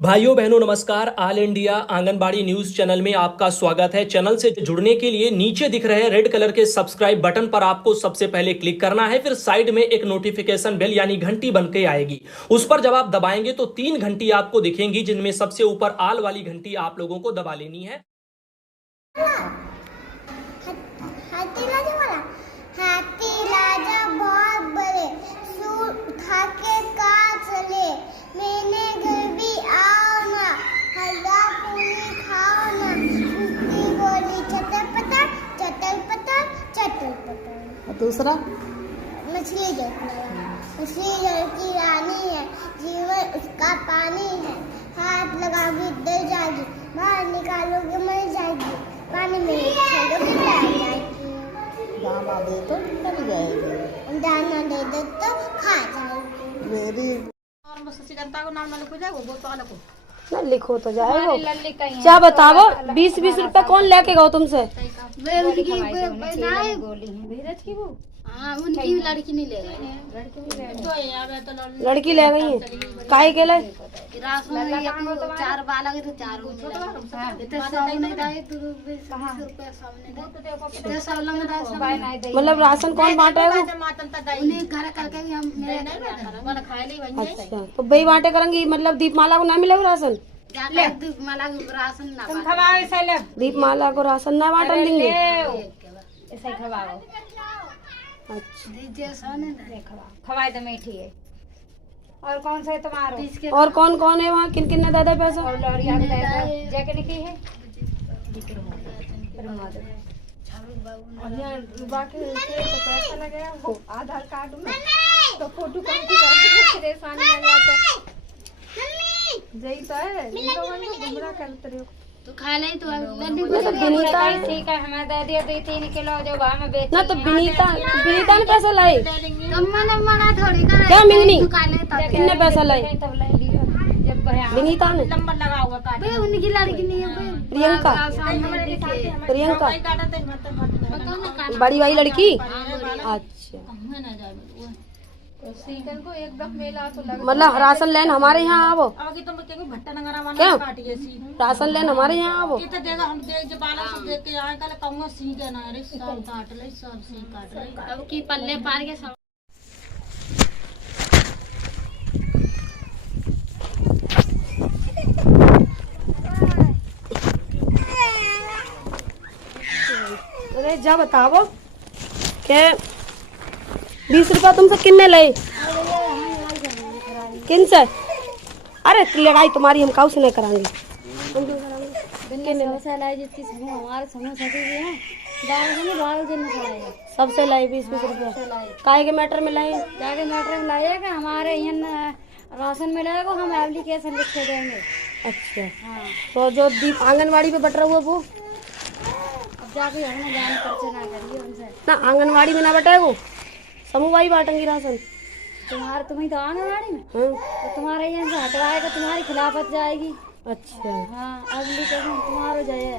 भाइयों बहनों नमस्कार। All India anganwadi news channel में आपका स्वागत है। चैनल से जुड़ने के लिए नीचे दिख रहे रेड कलर के सब्सक्राइब बटन पर आपको सबसे पहले क्लिक करना है। फिर साइड में एक नोटिफिकेशन बेल यानी घंटी बन के आएगी, उस पर जब आप दबाएंगे तो 3 घंटी आपको दिखेंगी, जिनमें सबसे ऊपर ऑल वाली घंटी आप लोगों को दबा लेनी है। हाथी राजा बहुत बड़े सूर उठा के कहा चले, मैंने घर भी आओ ना, हल्ला पूरी खाओ ना, उसकी बोली चटर पटर चटर पटर चटर पटर। दूसरा मछली देखना, मछली जल की रानी है, जीवन उसका पानी है, हाथ लगाओगी डर जाएगी, बाहर निकालोगे मर जाएगी, पानी में छोड़ोगे तैर जाएगी, दाना दे तो निकल जाएगी, दाना दे दो तो खा जाएगी। मेरी ना लिखो तो जाएगा। क्या बताओ 20-20 रुपए कौन लेके गो तुमसे? उनकी लड़की नहीं ले गई, लड़की ले गई है काहे के लिए? चार बालक तो चार मतलब राशन कौन बांट रहा है वो? उन्हें घर करके हम अच्छा तो भाई बांटे करेंगी, मतलब दीपमाला को ना मिलेगा राशन? माला राशन ना दीपमाला को राशन ना बांटन देंगे? ऐसे खवाओ। अच्छा खवाए तो मीठी है। और कौन सा है तुम्हारा? और कौन कौन है वहाँ? किन किन ने दादा पैसा? और लौरिया जैकेट की है। और यहाँ बाकी तो पैसा लगेगा वो आधार कार्ड में तो फोटो कॉपी करके परेशानी आ जाता यही तो है। इन लोगों को गुमराह करते रहो तो खा ले तो विनीता ठीक है, हमें दे दिया 2-3 किलो जो भाव में बेच ना तो विनीता ने पैसा लाई मैंने मना थोड़ी करा, क्या मिंगनी? खा ले तब किन्ने पैसा लाई? तब ले लियो जब विनीता ने? नंबर लगा हुआ काट बे उनकी लड़की नहीं है बे, प्रियंका प्रियंका बड़ी वाली लड़की। अच्छा सीकन को एकदम मेला तो लग मतलब राशन लेन हमारे यहाँ आवो? अभी तुम के भट्टा नगरा वाला क्या काटिए सी राशन लेन हमारे यहाँ आवो? ये तो देगा, हम देख जो बाला से देख के आए कल कहूंगा सी के ना रे सब काट ले, सब सी काट ले। अब की पल्ले पार के सब अरे जा बताओ के 20 रुपया तुमसे किन्ने लए? किन से? अरे लड़ाई तुम्हारी हम काऊ से नहीं कराएंगे। सबसे लाई 20-20 रुपया काहे के मैटर में लाए? जाके मैटर में लाइएगा, हमारे यहाँ राशन मिलेगा, हम एप्लीकेशन लिख के देंगे। अच्छा तो जो दीप आंगनवाड़ी पे बट रहा हुआ वो अब जाके हमने जान पर्चे ना करिए उनसे। ना आंगनवाड़ी में ना बटे वो समूहवाई बांटेंगी राशन। तुम्हें तो आंगनवाड़ी में हाँ तो तुम्हारे यहाँ से हटवाएगा, तुम्हारी खिलाफत जाएगी। अच्छा हाँ एप्लीकेशन तुम्हारो जाए,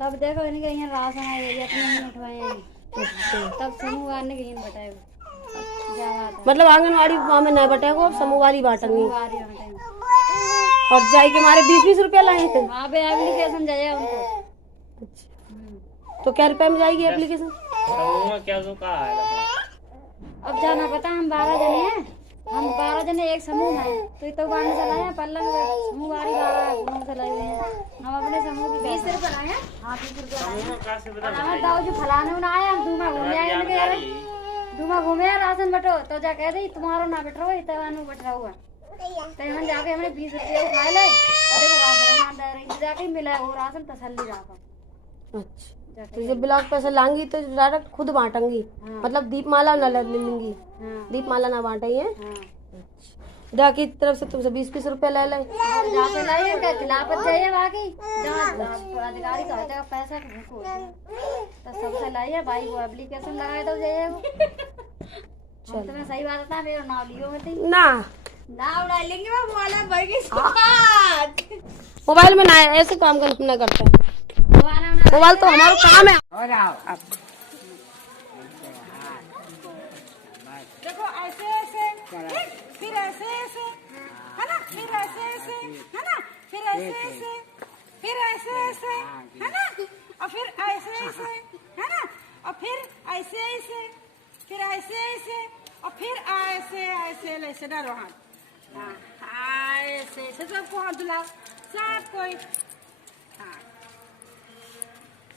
तब देखो इनके यहाँ राशन आएगा, अपने यहाँ उठवाएंगे, अच्छा तब समूह वाले के यहाँ बटाएगा। क्या बात है? मतलब आंगनवाड़ी में नहीं बटेगो, अब समूहवारी बांटेंगी। बारी बटाएंगे। और जाए के हमारे 20-20 रुपया लाए थे। वहाँ पे एप्लीकेशन जाए उनको। अच्छा तो क्या रुपए में जाएगी एप्लीकेशन? अब जाना पता, हम 12 जने हैं, हम 12 जने एक समूह में हैं, तो तो बांध चलाए हैं पल्लंग समूह वाली 12 चलाए हुए हैं। हम अपने समूह के 20 रुपए लाए हैं। हाँ 20 रुपए लाए हैं। दाऊ जो फलाने में आए, हम दूमा घूमे आए, इनके यार दूमा घूमे राशन बटो तो जा कह दे तुम्हारो ना बट रहा तवानु बट रहा हुआ, तो हम जाके हमने 20 रुपये उठा ले और देखो राशन दे रही जाके मिला वो राशन तसल्ली रहा। अच्छा तो जब ब्लॉक पैसा लांगी तो डायरेक्ट खुद बांटेंगी? मतलब दीपमाला ना ले लेंगी? दीपमाला ना बांटेंगे? जा की तरफ से तुमसे 20-20 रुपया ले ले जाके लाइए, उनका खिलाफत चाहिए बाकी जहाँ अधिकारी का होता है पैसा तो सबसे लाइए भाई, वो एप्लीकेशन लगाए तो जाइए वो। तुम्हें सही बात था, मेरा नाम लियो मत ना उड़ा लेंगे वो वाला बर्गी मोबाइल में ना ऐसे काम करना करते हैं। मोबाइल तो हमारा काम है। देखो ऐसे ऐसे फिर ऐसे ऐसे है ना, फिर ऐसे ऐसे है ना, ऐसे ऐसे, फिर ऐसे ऐसे, है ना, और फिर ऐसे ऐसे, है ना, और फिर ऐसे ऐसे, फिर ऐसे ऐसे, और फिर ऐसे ऐसे ऐसे डालो हाथ। हाँ ऐसे ऐसे सबको हाथ धुलाओ, सब कोई। हाँ,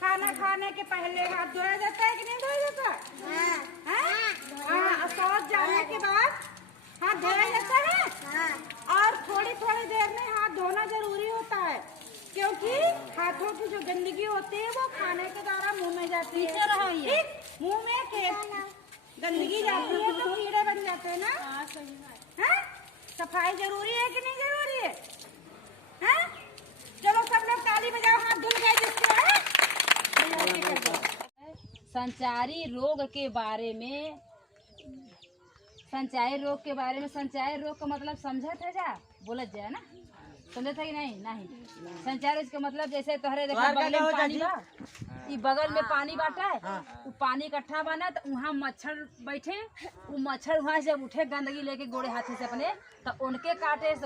खाना खाने के पहले हाथ धोया जाता है कि नहीं धोया जाता? हाँ, और शौच जाने के बाद हाथ धोया जाता है। और थोड़ी थोड़ी देर में हाथ धोना जरूरी होता है, क्योंकि हाथों की जो गंदगी होती है वो खाने के द्वारा मुंह में जाती है। ठीक, मुंह में गंदगी जाती है तो कीड़े बन जाते हैं ना। हाँ, सफाई जरूरी है कि नहीं जरूरी है? हाँ, चलो सब लोग ताली बजाओ, हाथ धुल गए जिसके है। संचारी रोग के बारे में, संचारी रोग का मतलब समझा था जा, बोलत जाए ना, समझे थे कि नहीं? नहीं। संचारी इसका मतलब जैसे तोहरे देखा बगल में पानी बा, ई बगल में पानी बाटा है, वो पानी इकट्ठा बना तो वहाँ मच्छर बैठे, वो मच्छर वहाँ जब उठे गंदगी लेके गोड़े हाथी से अपने, तो उनके काटे एक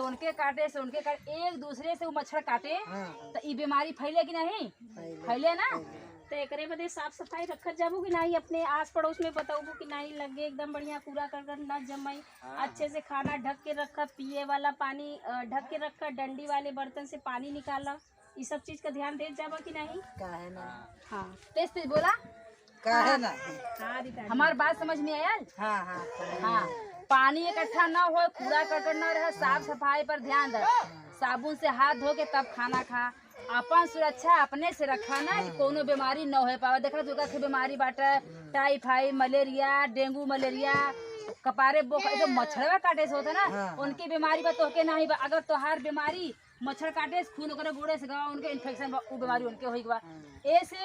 दूसरे से वो मच्छर काटे तो ये बीमारी फैले कि नहीं? फैले ना। तो एकरे बदे साफ सफाई रखत जाबू कि नहीं, अपने आस पड़ोस में बताऊबू कि नहीं, लगे एकदम बढ़िया कूड़ा करकट ना जमाई, अच्छे से खाना ढक के रखा, पिए वाला पानी ढक के रखा, डंडी वाले बर्तन से पानी निकाला, ये सब चीज का ध्यान दे जाबा कि नहीं? काहे ना? हाँ, तेज बोला, काहे ना? हमार बात समझ में आया? हाँ, हाँ, पानी इकट्ठा ना हो, कूड़ा करकट ना रहे, साफ सफाई पर ध्यान दे, साबुन से हाथ धो के तब खाना खा, अपन सुरक्षा अपने से रखा ना, कोनो बीमारी न हो पावे। देखा तुका के बीमारी बाटे, टाइफाइड, मलेरिया, डेंगू मलेरिया, कपारे बोखर, जो मच्छर काटे से होता ना, उनकी बीमारी बा तोहके नहीं बा। अगर तोहार बीमारी मच्छर काटे खून ओकरे गोड़े से गवा, उनके इन्फेक्शन बा, वो बीमारी उनके होई बा। ऐसे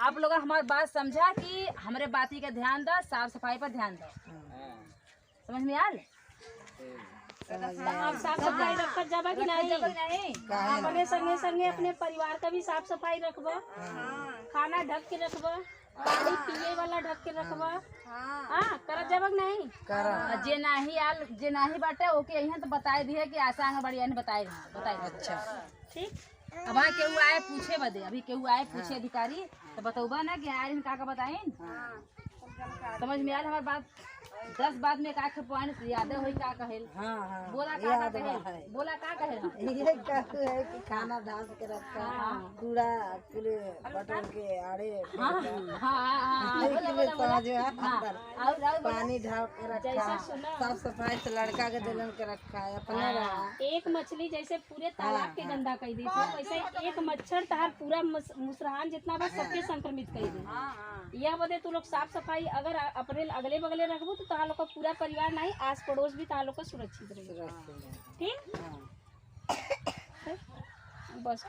आप लोग हमारी बात समझा कि हमरे बाती का ध्यान दो, साफ सफाई पर ध्यान दो, समझ में आल? आप साफ सफाई रखत जाबा कि नहीं? अपने संगे संगे अपने परिवार का भी साफ सफाई रखबा, खाना ढक के रखबा, पानी पिए वाला ढक के रखबा। हाँ, करत जाबा कि नहीं? जे नाही बाटे ओके यहाँ तो बताए दिए कि आसान बढ़िया ने बताए। अच्छा, ठीक। अब केहू आए पूछे बदे, अभी केहू आए पूछे अधिकारी तो बताऊबा ना कि यार का बताइन, समझ में आल हमारी बात? 10 बात में का पॉइंट याद होई का कहेल? बोला का कहेल? बोला का कहेल? ये कहते हैं कि खाना ढांस के रखा, कूड़ा कूड़े बटन के आड़े, पानी ढाक के रखा, साफ सफाई से लड़का के दिलन के रखा है, अपने रहा। एक मछली जैसे पूरे तालाब के गंदा कर दी, वैसे एक मच्छर तहार पूरा मुसरहान जितना बस सबके संक्रमित कर दी। यह बदे तू लोग साफ सफाई अगर अपने अगले बगले रखबू तो तहार लोग का पूरा परिवार नहीं, आस पड़ोस भी तहार लोग का सुरक्षित रहेगा। ठीक, बस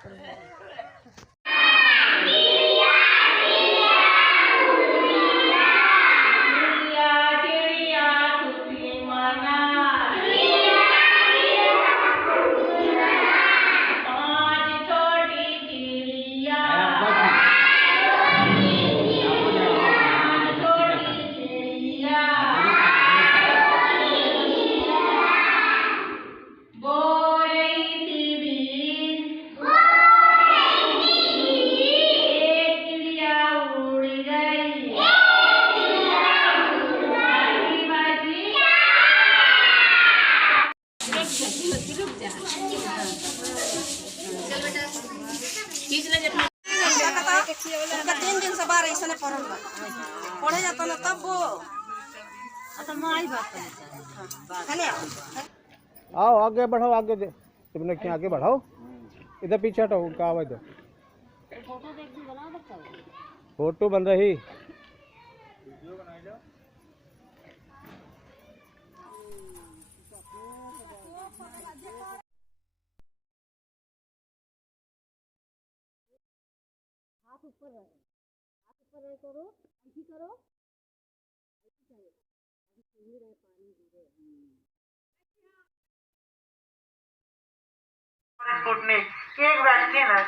पढ़े जाता ना तब वो आओ आगे बढ़ाओ, आगे दे तुमने क्या आगे बढ़ाओ, इधर पीछे हटो, उनका आवाज दो। फोटो बन रही। हाथ ऊपर करो, ऐसी करो, स्पुतनिक ये एक वैक्सीन है।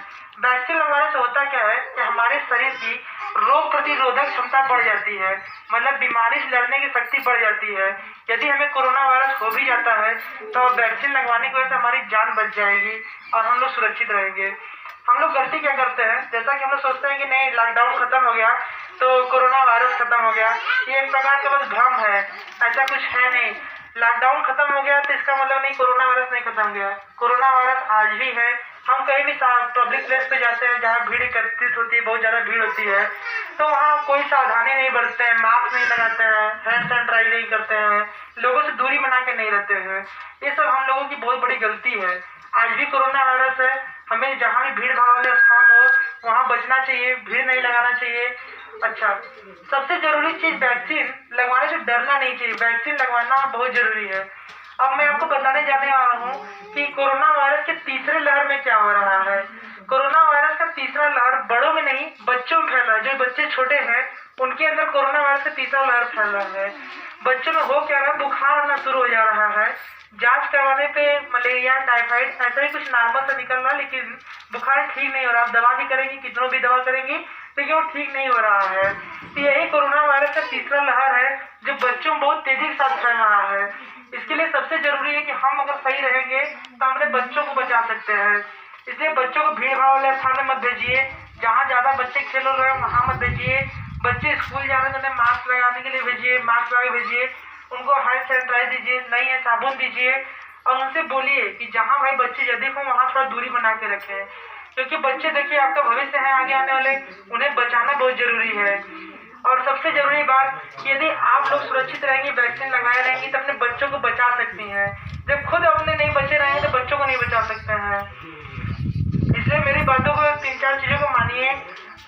वैक्सीन लगवाने से होता क्या है कि हमारे शरीर की रोग प्रतिरोधक क्षमता बढ़ जाती है, मतलब बीमारी से लड़ने की शक्ति बढ़ जाती है। यदि हमें कोरोना वायरस हो भी जाता है तो वैक्सीन लगवाने की वजह से हमारी जान बच जाएगी और हम लोग सुरक्षित रहेंगे। हम लोग गलती क्या करते हैं, जैसा कि हम लोग सोचते हैं कि नहीं लॉकडाउन खत्म हो गया तो कोरोना वायरस खत्म हो गया, ये एक प्रकार का बस भ्रम है, ऐसा कुछ है नहीं। लॉकडाउन खत्म हो गया तो इसका मतलब नहीं कोरोना वायरस नहीं खत्म हो गया, कोरोना वायरस आज भी है। हम कहीं भी पब्लिक प्लेस पे जाते हैं जहाँ भीड़ एकत्रित होती है, बहुत ज़्यादा भीड़ होती है, तो वहाँ कोई सावधानी नहीं बरतते हैं, मास्क नहीं लगाते हैं, हैंड सैनिटाइज नहीं करते हैं, लोगों से दूरी बना के नहीं रहते हैं। ये सब हम लोगों की बहुत बड़ी गलती है। आज भी कोरोना वायरस है, हमें जहाँ भी भीड़ भाड़ वाले स्थान हो वहाँ बचना चाहिए, भीड़ नहीं लगाना चाहिए। अच्छा, सबसे जरूरी चीज वैक्सीन लगवाने से डरना नहीं चाहिए, वैक्सीन लगवाना बहुत जरूरी है। अब मैं आपको बताने जाने वाला हूँ कि कोरोना वायरस के तीसरे लहर में क्या हो रहा है। कोरोना वायरस का तीसरा लहर बड़ों में नहीं बच्चों में फैला, जो बच्चे छोटे हैं उनके अंदर कोरोना वायरस का तीसरा लहर फैल रहा है। बच्चों में हो क्या रहा है, बुखार आना शुरू हो जा रहा है, जांच करवाने पे मलेरिया टाइफाइड ऐसा ही कुछ नॉर्मल से निकल रहा है, लेकिन बुखार ठीक नहीं हो रहा। आप दवा भी करेंगी, कितनों भी दवा करेंगी, लेकिन वो ठीक नहीं हो रहा है। तो यही कोरोना वायरस का तीसरा लहर है जो बच्चों में बहुत तेजी के साथ फैल रहा है। इसके लिए सबसे जरूरी है कि हम अगर सही रहेंगे तो अपने बच्चों को बचा सकते हैं। इसलिए बच्चों को भीड़ भाड़ वाले स्थान में मत भेजिए, जहाँ ज्यादा बच्चे खेल रहे हैं वहाँ मत भेजिए। बच्चे स्कूल जा रहे हैं तो उन्हें मास्क लगाने के लिए भेजिए, मास्क लगा के भेजिए, उनको हैंड सैनिटाइज दीजिए, नहीं है साबुन दीजिए, और उनसे बोलिए कि जहाँ भाई बच्चे यदि हो वहाँ थोड़ा दूरी बना के रखें, क्योंकि बच्चे देखिए आपका भविष्य है आगे आने वाले, उन्हें बचाना बहुत जरूरी है। और सबसे जरूरी बात, यदि आप लोग सुरक्षित रहेंगे, वैक्सीन लगाए रहेंगे तो अपने बच्चों को बचा सकती हैं। जब खुद अपने नहीं बचे रहेंगे तो बच्चों को नहीं बचा सकते हैं। इसलिए मेरी बातों को 3-4 चीजों को मानिए,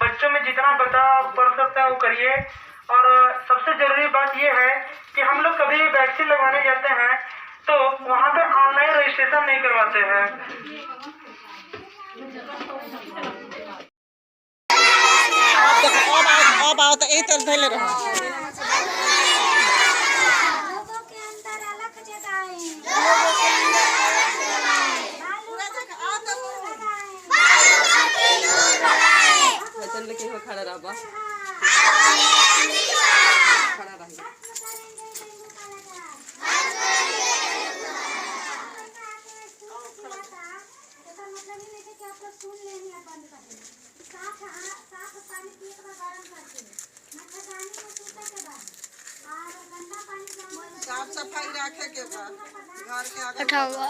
बच्चों में जितना बता पड़ सकता है वो करिए। और सबसे जरूरी बात यह है कि हम लोग कभी भी वैक्सीन लगवाने जाते हैं तो वहाँ पे ऑनलाइन रजिस्ट्रेशन नहीं करवाते हैं। अब आओ तो एक तरफ धैले रहो। वचन लेके खड़ा रहा बा, खड़ा रही। साफ सफाई रखे के बाद घर के आगे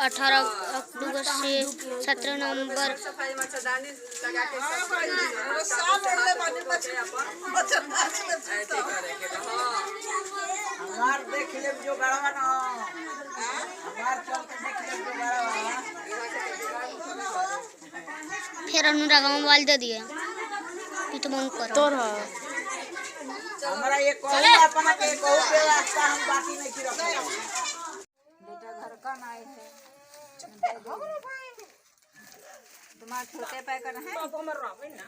18 अक्टूबर से 17 नवंबर सफाई मच्छरदानी लगा के साफ रहले बानी मच्छरदानी ऐसे करे के। हां हमार देख ले जो बड़वा ना, हमार चल के देख ले जो बड़वा, फिर अनुराग मोबाइल दे दिए ये तो मन करो तोर हमारा ये कोई अपना के कहू पे रास्ता हम बाकी नहीं की रखो। बेटा घर का नाई है तुम्हारे छोटे पैकर है तो हमर रहबे ना।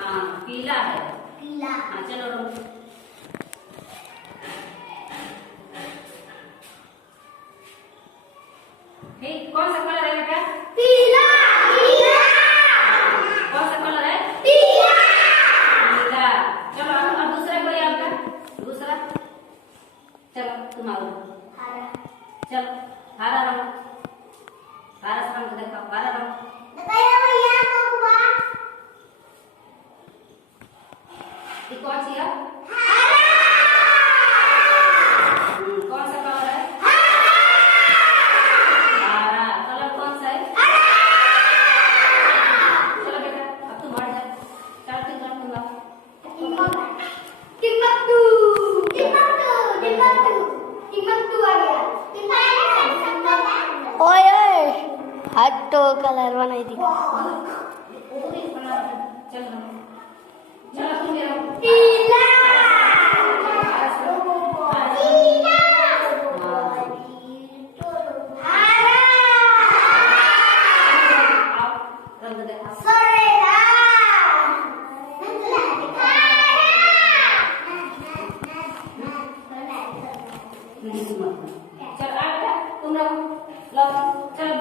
हां पीला है, पीला। हां चलो हे कौन सा कलर है बेटा? पीला। पीला कौन सा कलर है? पीला। पीला। चलो अब दूसरा कोई आपका दूसरा, चलो तुम्हारा हरा, चलो हरा रंग, हरा रंग देखो, हरा रंग बताइए भैया को हुआ ये कौन सी है? हरा। कौन सा कलर है? हरा। कलर कौन सा है? हरा। चलो बेटा अब तुम हट जा, चलो तुम लाओ टिम्बकटू, टिम्बकटू, टिम्बकटू, टिम्बकटू आ गया। ओए ओए हटो कलर बनाई दी। चलो चलो तुम ले आओ। पीला। चल आ बेटा तुम रहो, लो चलो